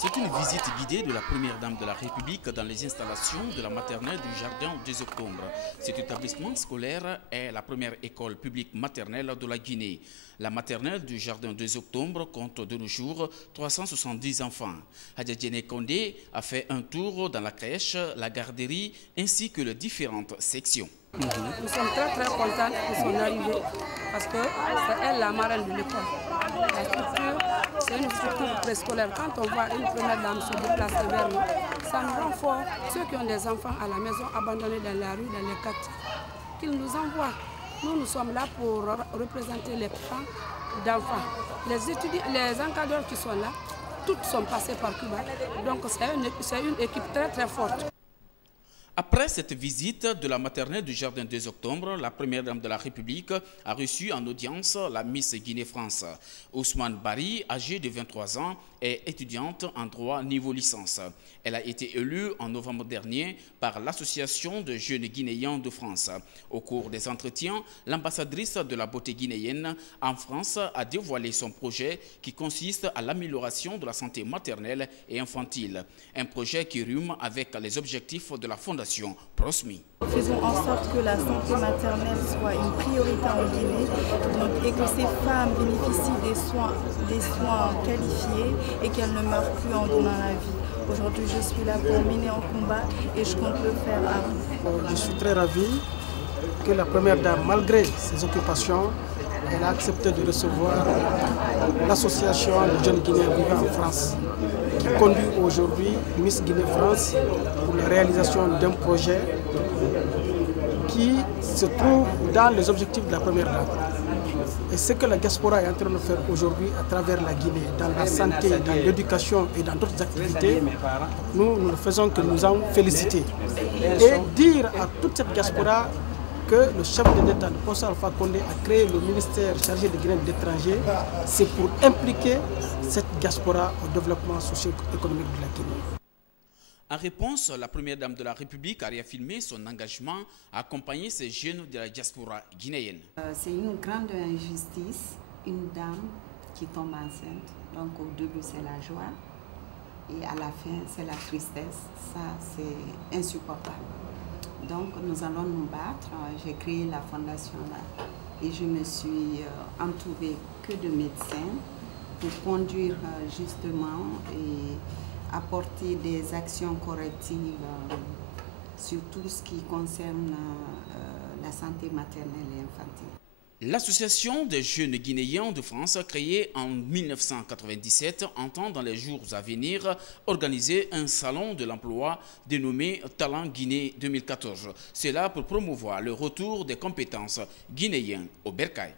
C'est une visite guidée de la première dame de la République dans les installations de la maternelle du Jardin 2 octobre. Cet établissement scolaire est la première école publique maternelle de la Guinée. La maternelle du Jardin 2 octobre compte de nos jours 370 enfants. Hadjadjene Kondé a fait un tour dans la crèche, la garderie ainsi que les différentes sections. Nous sommes très contents de son arrivée parce que c'est elle la marraine de l'école. La structure, c'est une structure préscolaire. Quand on voit une première dame se déplacer vers nous, ça nous rend fort. Ceux qui ont des enfants à la maison abandonnés dans la rue, dans les quartiers, qu'ils nous envoient. Nous sommes là pour représenter les parents d'enfants. Les étudiants, les encadreurs qui sont là, toutes sont passées par Cuba. Donc c'est une équipe très forte. Après cette visite de la maternelle du Jardin 2 octobre, la première dame de la République a reçu en audience la Miss Guinée-France. Ousmane Bari, âgée de 23 ans, est étudiante en droit niveau licence. Elle a été élue en novembre dernier par l'Association de jeunes guinéens de France. Au cours des entretiens, l'ambassadrice de la beauté guinéenne en France a dévoilé son projet qui consiste à l'amélioration de la santé maternelle et infantile. Un projet qui rime avec les objectifs de la Fondation Prosmi. Faisons en sorte que la santé maternelle soit une priorité en Guinée et que ces femmes bénéficient des soins qualifiés et qu'elles ne meurent plus en donnant la vie. Aujourd'hui, je suis là pour mener un combat et je compte le faire à bout. Je suis très ravi que la première dame, malgré ses occupations, elle a accepté de recevoir l'association des jeunes Guinéens vivant en France, qui conduit aujourd'hui Miss Guinée-France pour la réalisation d'un projet qui se trouve dans les objectifs de la première dame. Et ce que la diaspora est en train de faire aujourd'hui à travers la Guinée, dans la santé, dans l'éducation et dans d'autres activités, nous ne faisons que nous en féliciter. Et dire à toute cette diaspora que le chef de l'État, le professeur Alpha Condé, a créé le ministère chargé des Guinéens de l'étranger, c'est pour impliquer cette diaspora au développement socio-économique de la Guinée. En réponse, la première dame de la République a réaffirmé son engagement à accompagner ces jeunes de la diaspora guinéenne. C'est une grande injustice, une dame qui tombe enceinte. Donc au début c'est la joie et à la fin c'est la tristesse. Ça c'est insupportable. Donc nous allons nous battre. J'ai créé la fondation là et je me suis entourée que de médecins pour conduire justement et apporter des actions correctives sur tout ce qui concerne la santé maternelle et infantile. L'Association des jeunes Guinéens de France, créée en 1997, entend dans les jours à venir organiser un salon de l'emploi dénommé Talent Guinée 2014. C'est là pour promouvoir le retour des compétences guinéennes au bercail.